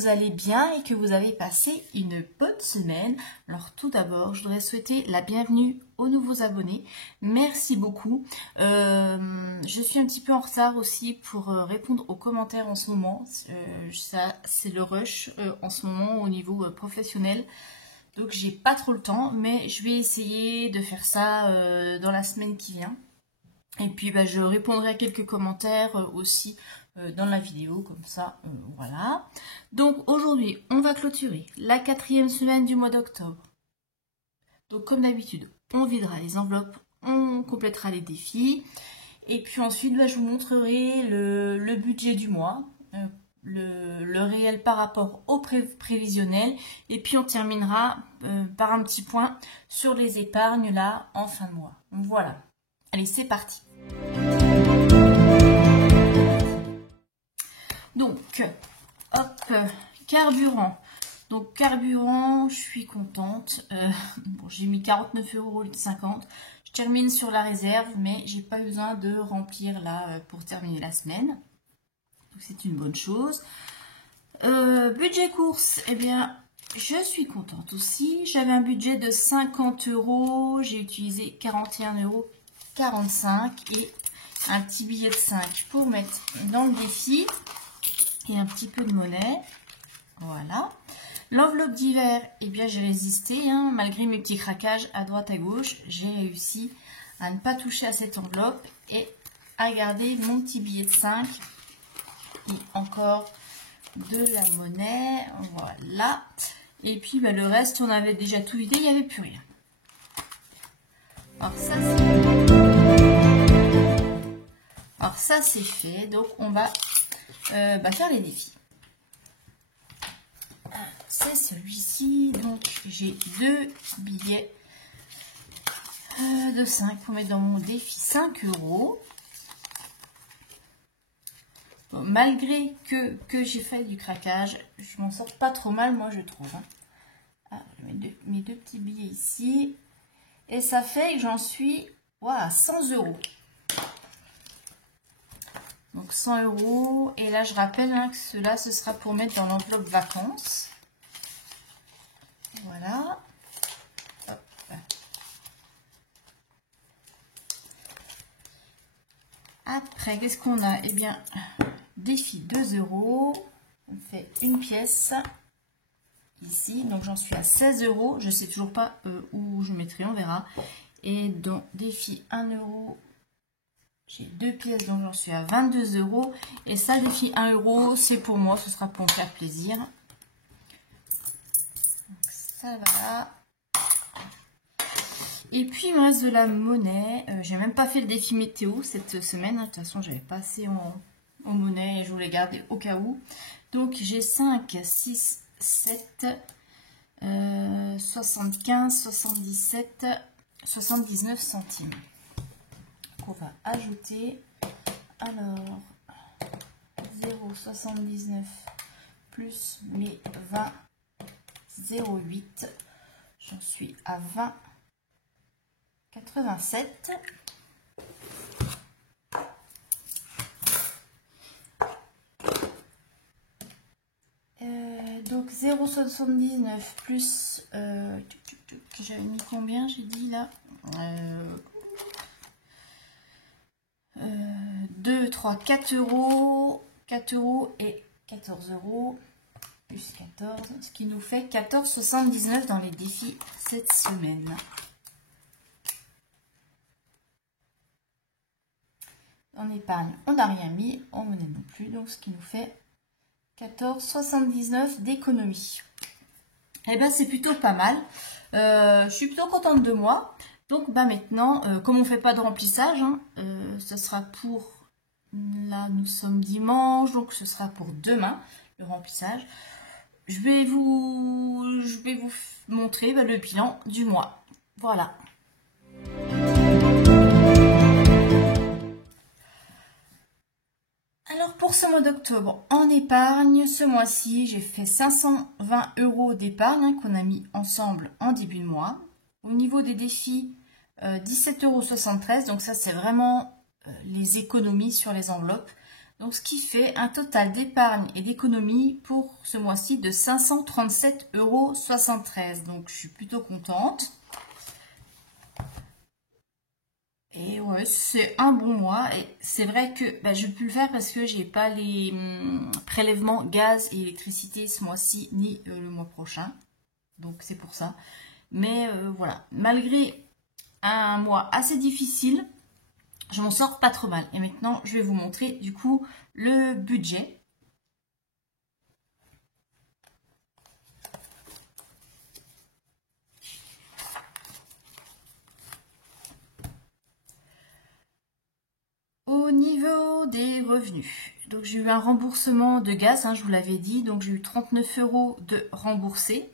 vous allez bien et que vous avez passé une bonne semaine. Alors tout d'abord, je voudrais souhaiter la bienvenue aux nouveaux abonnés. Merci beaucoup. Je suis un petit peu en retard aussi pour répondre aux commentaires en ce moment. Ça, c'est le rush en ce moment au niveau professionnel. Donc j'ai pas trop le temps, mais je vais essayer de faire ça dans la semaine qui vient. Et puis je répondrai à quelques commentaires aussi dans la vidéo, comme ça, voilà. Donc aujourd'hui, on va clôturer la 4e semaine du mois d'octobre. Donc comme d'habitude, on videra les enveloppes, on complétera les défis. Et puis ensuite, je vous montrerai le budget du mois, le réel par rapport au prévisionnel. Et puis on terminera par un petit point sur les épargnes là en fin de mois. Voilà. Allez, c'est parti. Donc, hop, carburant. Donc, carburant, je suis contente. Bon, j'ai mis 49 € au lieu de 50. Je termine sur la réserve, mais j'ai pas besoin de remplir là pour terminer la semaine. Donc, c'est une bonne chose. Budget course, eh bien, je suis contente aussi. J'avais un budget de 50 €. J'ai utilisé 41,45 € et un petit billet de 5 pour mettre dans le défi. Et un petit peu de monnaie, voilà. L'enveloppe d'hiver, eh bien j'ai résisté, hein, malgré mes petits craquages à droite à gauche, j'ai réussi à ne pas toucher à cette enveloppe et à garder mon petit billet de 5 et encore de la monnaie, voilà. Et puis le reste, on avait déjà tout vidé, il n'y avait plus rien. Alors ça c'est fait, donc on va faire les défis. C'est celui-ci, donc j'ai 2 billets de 5 pour mettre dans mon défi 5 €. Bon, malgré que j'ai fait du craquage, je m'en sors pas trop mal, moi je trouve. Je mets mes 2 petits billets ici. Et ça fait que j'en suis à 100 €. Donc 100 €. Et là, je rappelle que cela, ce sera pour mettre dans l'enveloppe vacances. Voilà. Hop. Après, qu'est-ce qu'on a? Eh bien, défi 2 €. On fait une pièce ici. Donc, j'en suis à 16 €. Je ne sais toujours pas où je mettrai, on verra. Et dans défi 1 €. J'ai 2 pièces, donc j'en suis à 22 €. Et ça, défi 1 €, c'est pour moi, ce sera pour me faire plaisir. Donc ça va. Et puis, il me reste de la monnaie. J'ai même pas fait le défi météo cette semaine. De toute façon, j'avais pas assez en monnaie et je voulais garder au cas où. Donc, j'ai 5, 6, 7, 75, 77, 79 centimes. On va ajouter, alors 0,79 plus mes 20, 0,8, j'en suis à 20,87. Donc 0,79 plus, j'avais mis combien, j'ai dit là 2, 3, 4 €, 4 € et 14 € plus 14, ce qui nous fait 14,79 dans les défis cette semaine. En épargne, on n'a rien mis, en monnaie non plus, donc ce qui nous fait 14,79 d'économie. Et bien c'est plutôt pas mal. Je suis plutôt contente de moi. Donc maintenant, comme on ne fait pas de remplissage, ce sera pour, là nous sommes dimanche, donc ce sera pour demain le remplissage. Je vais vous montrer le bilan du mois. Voilà. Alors pour ce mois d'octobre, en épargne, ce mois-ci, j'ai fait 520 € d'épargne qu'on a mis ensemble en début de mois. Au niveau des défis, 17,73 €, donc ça c'est vraiment les économies sur les enveloppes. Donc, ce qui fait un total d'épargne et d'économie pour ce mois-ci de 537,73 €. Donc, je suis plutôt contente. Et ouais, c'est un bon mois. Et c'est vrai que je peux le faire parce que j'ai pas les prélèvements gaz et électricité ce mois-ci ni le mois prochain. Donc, c'est pour ça. Mais voilà, malgré un mois assez difficile, je m'en sors pas trop mal. Et maintenant, je vais vous montrer du coup le budget. Au niveau des revenus, donc j'ai eu un remboursement de gaz, je vous l'avais dit, donc j'ai eu 39 € de remboursé.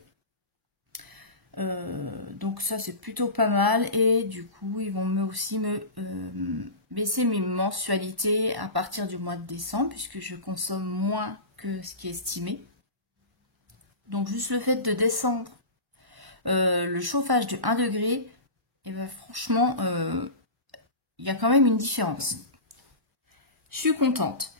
Donc ça c'est plutôt pas mal et du coup ils vont aussi me baisser mes mensualités à partir du mois de décembre puisque je consomme moins que ce qui est estimé. Donc juste le fait de descendre le chauffage de 1 degré, et franchement il y a quand même une différence. Je suis contente.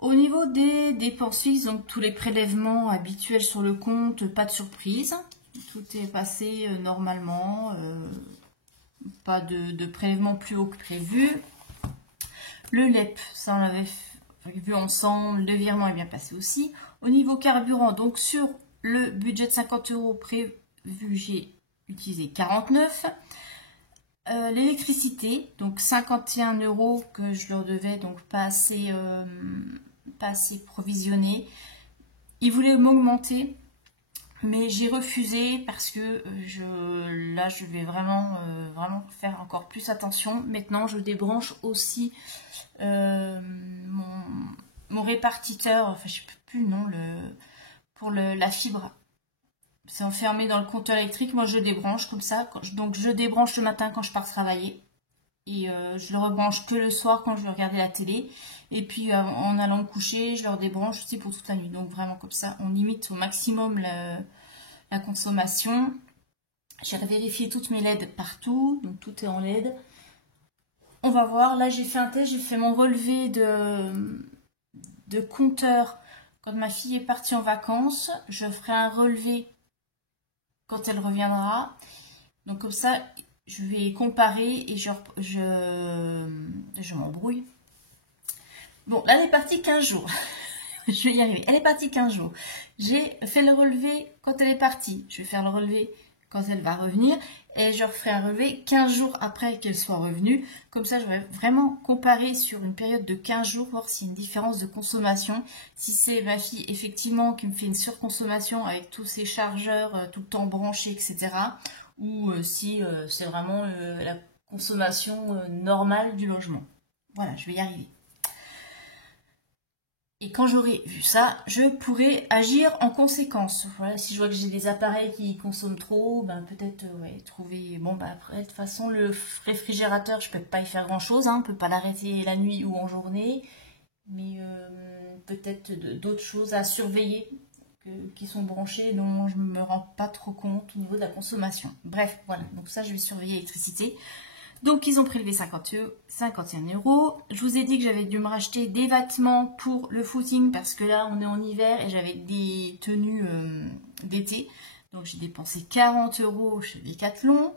Au niveau des dépenses fixes, donc tous les prélèvements habituels sur le compte, pas de surprise. Tout est passé normalement, pas de prélèvement plus haut que prévu. Le LEP, ça on l'avait vu ensemble, le virement est bien passé aussi. Au niveau carburant, donc sur le budget de 50 € prévu, j'ai utilisé 49. L'électricité, donc 51 € que je leur devais, donc pas assez provisionné. Ils voulaient m'augmenter. Mais j'ai refusé parce que là, je vais vraiment faire encore plus attention. Maintenant, je débranche aussi mon répartiteur, enfin, je ne sais plus le nom, pour la fibre. C'est enfermé dans le compteur électrique. Moi, je débranche comme ça. Donc, je débranche le matin quand je pars travailler. Et je le rebranche que le soir quand je vais regarder la télé. Et puis, en allant me coucher, je le débranche aussi pour toute la nuit. Donc, vraiment comme ça, on limite au maximum la consommation. J'ai vérifié toutes mes LED partout, donc tout est en LED. On va voir, là j'ai fait un test, j'ai fait mon relevé de compteur quand ma fille est partie en vacances. Je ferai un relevé quand elle reviendra. Donc comme ça, je vais comparer et je m'embrouille. Bon, là elle est partie 15 jours. Je vais y arriver. Elle est partie 15 jours. J'ai fait le relevé quand elle est partie. Je vais faire le relevé quand elle va revenir. Et je referai un relevé 15 jours après qu'elle soit revenue. Comme ça, je vais vraiment comparer sur une période de 15 jours, voir s'il y a une différence de consommation. Si c'est ma fille, effectivement, qui me fait une surconsommation avec tous ses chargeurs tout le temps branchés, etc. Ou si c'est vraiment la consommation normale du logement. Voilà, je vais y arriver. Et quand j'aurai vu ça, je pourrai agir en conséquence. Voilà, si je vois que j'ai des appareils qui consomment trop, peut-être trouver... Bon, après, de toute façon, le réfrigérateur, je peux pas y faire grand-chose. On peut pas l'arrêter la nuit ou en journée. Mais peut-être d'autres choses à surveiller qui sont branchées dont je ne me rends pas trop compte au niveau de la consommation. Bref, voilà. Donc ça, je vais surveiller l'électricité. Donc, ils ont prélevé 51 €. Je vous ai dit que j'avais dû me racheter des vêtements pour le footing parce que là, on est en hiver et j'avais des tenues d'été. Donc, j'ai dépensé 40 € chez Decathlon.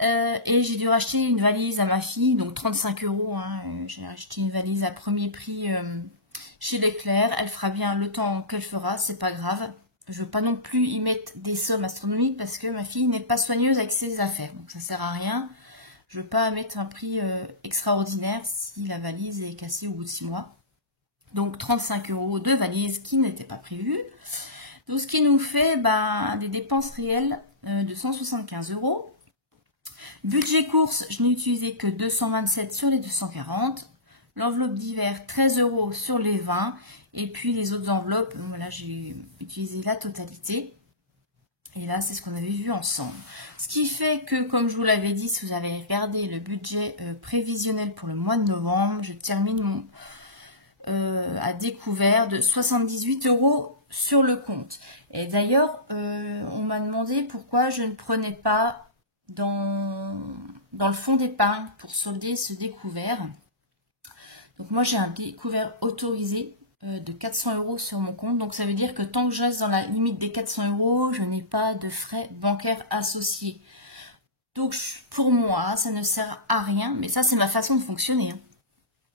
Et j'ai dû racheter une valise à ma fille, donc 35 €. J'ai acheté une valise à premier prix chez Leclerc. Elle fera bien le temps qu'elle fera, c'est pas grave. Je veux pas non plus y mettre des sommes astronomiques parce que ma fille n'est pas soigneuse avec ses affaires. Donc, ça sert à rien. Je ne veux pas mettre un prix extraordinaire si la valise est cassée au bout de 6 mois. Donc 35 € de valise qui n'était pas prévue. Donc ce qui nous fait des dépenses réelles de 175 €. Budget course, je n'ai utilisé que 227 sur les 240. L'enveloppe d'hiver, 13 € sur les 20. Et puis les autres enveloppes, là j'ai utilisé la totalité. Et là, c'est ce qu'on avait vu ensemble. Ce qui fait que, comme je vous l'avais dit, si vous avez regardé le budget prévisionnel pour le mois de novembre, je termine à découvert de 78 € sur le compte. Et d'ailleurs, on m'a demandé pourquoi je ne prenais pas dans le fonds d'épargne pour solder ce découvert. Donc moi j'ai un découvert autorisé de 400 € sur mon compte. Donc ça veut dire que tant que je reste dans la limite des 400 €, je n'ai pas de frais bancaires associés. Donc pour moi, ça ne sert à rien, mais ça c'est ma façon de fonctionner, hein.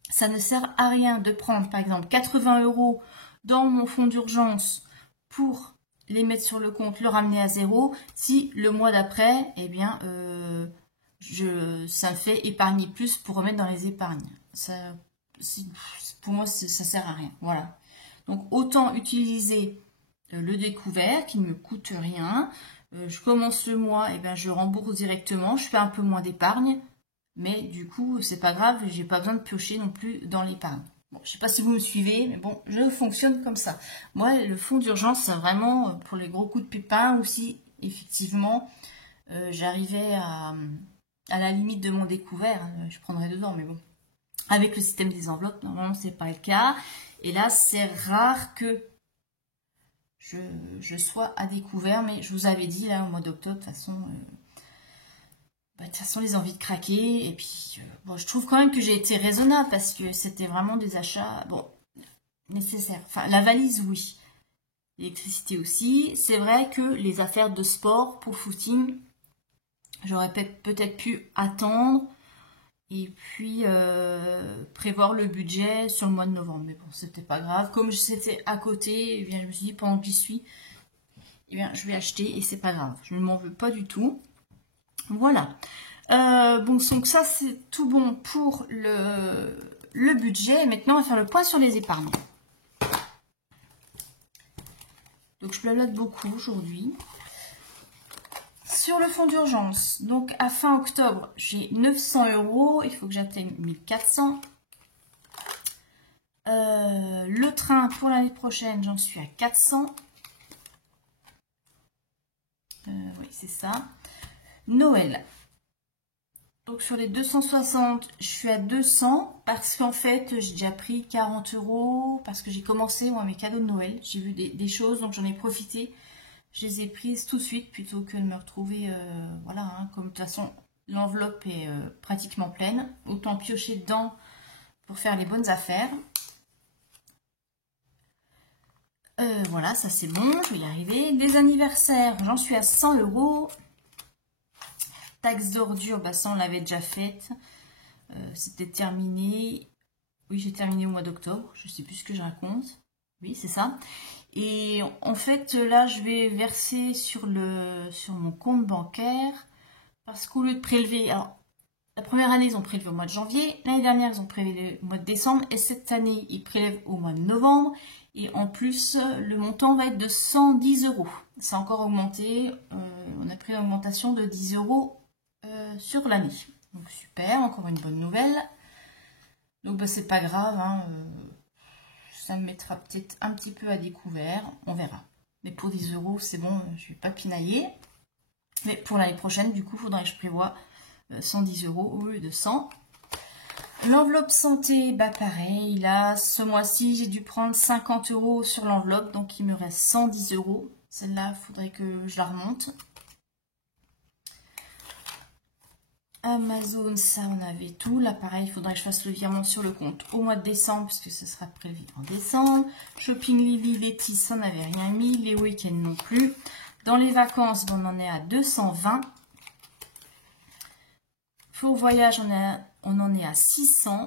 Ça ne sert à rien de prendre par exemple 80 € dans mon fonds d'urgence pour les mettre sur le compte, le ramener à zéro, si le mois d'après, eh bien, ça me fait épargner plus pour remettre dans les épargnes. Ça, pour moi, ça sert à rien. Voilà. Donc autant utiliser le découvert qui ne me coûte rien. Je commence le mois, et ben je rembourse directement, je fais un peu moins d'épargne, mais du coup c'est pas grave, j'ai pas besoin de piocher non plus dans l'épargne. Bon, je sais pas si vous me suivez, mais bon, je fonctionne comme ça. Moi, le fonds d'urgence, c'est vraiment pour les gros coups de pépin, ou si effectivement j'arrivais à la limite de mon découvert, hein, je prendrais dedans, mais bon. Avec le système des enveloppes, normalement c'est pas le cas. Et là, c'est rare que je sois à découvert, mais je vous avais dit là au mois d'octobre, de toute façon les envies de craquer, et puis bon, je trouve quand même que j'ai été raisonnable parce que c'était vraiment des achats bon nécessaires. Enfin la valise oui, l'électricité aussi. C'est vrai que les affaires de sport pour footing, j'aurais peut-être pu attendre et puis prévoir le budget sur le mois de novembre. Mais bon, c'était pas grave. Comme c'était à côté, eh bien, je me suis dit pendant que j'y suis, eh bien, je vais acheter et c'est pas grave. Je ne m'en veux pas du tout. Voilà. Bon, donc ça, c'est tout bon pour le budget. Maintenant, on va faire le point sur les épargnes. Donc, je blablatte beaucoup aujourd'hui. Sur le fonds d'urgence, donc à fin octobre, j'ai 900 €. Il faut que j'atteigne 1400. Le train pour l'année prochaine, j'en suis à 400. Oui, c'est ça. Noël. Donc sur les 260, je suis à 200 parce qu'en fait, j'ai déjà pris 40 € parce que j'ai commencé moi mes cadeaux de Noël. J'ai vu des choses, donc j'en ai profité. Je les ai prises tout de suite plutôt que de me retrouver, voilà, hein, comme de toute façon l'enveloppe est pratiquement pleine. Autant piocher dedans pour faire les bonnes affaires. Voilà, ça c'est bon, je vais y arriver. Les anniversaires, j'en suis à 100 €. Taxe d'ordure, bah ça on l'avait déjà faite. C'était terminé. Oui, j'ai terminé au mois d'octobre. Je sais plus ce que je raconte. Oui, c'est ça. Et en fait, là, je vais verser sur mon compte bancaire parce qu'au lieu de prélever... Alors, la première année, ils ont prélevé au mois de janvier. L'année dernière, ils ont prélevé au mois de décembre. Et cette année, ils prélèvent au mois de novembre. Et en plus, le montant va être de 110 €. Ça a encore augmenté. On a pris une augmentation de 10 € sur l'année. Donc super, encore une bonne nouvelle. Donc bah, c'est pas grave, hein, ça me mettra peut-être un petit peu à découvert, on verra. Mais pour 10 €, c'est bon, je vais pas pinailler. Mais pour l'année prochaine, du coup, il faudrait que je prévoie 110 € au lieu de 100. L'enveloppe santé, bah pareil, là, ce mois-ci, j'ai dû prendre 50 € sur l'enveloppe, donc il me reste 110 €. Celle-là, il faudrait que je la remonte. Amazon, ça on avait tout. Là pareil, il faudrait que je fasse le virement sur le compte au mois de décembre parce que ce sera prévu en décembre. Shopping Lily, Letty, ça on n'avait rien mis. Les week-ends non plus. Dans les vacances, on en est à 220. Pour voyage, on en est à 600.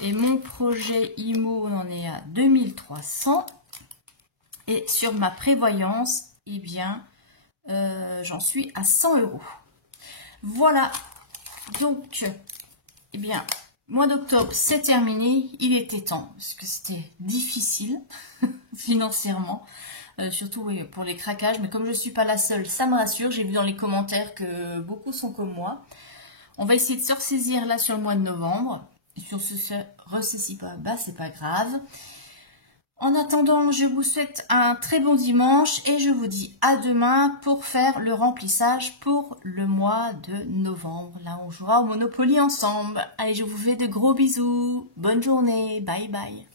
Et mon projet IMO, on en est à 2300. Et sur ma prévoyance, eh bien, j'en suis à 100 €. Voilà, donc, eh bien, mois d'octobre, c'est terminé. Il était temps, parce que c'était difficile financièrement, surtout oui, pour les craquages. Mais comme je ne suis pas la seule, ça me rassure. J'ai vu dans les commentaires que beaucoup sont comme moi. On va essayer de se ressaisir là sur le mois de novembre. Et si on se ressaisit pas, bah, c'est pas grave. En attendant, je vous souhaite un très bon dimanche et je vous dis à demain pour faire le remplissage pour le mois de novembre. Là, on jouera au Monopoly ensemble. Allez, je vous fais de gros bisous. Bonne journée. Bye bye.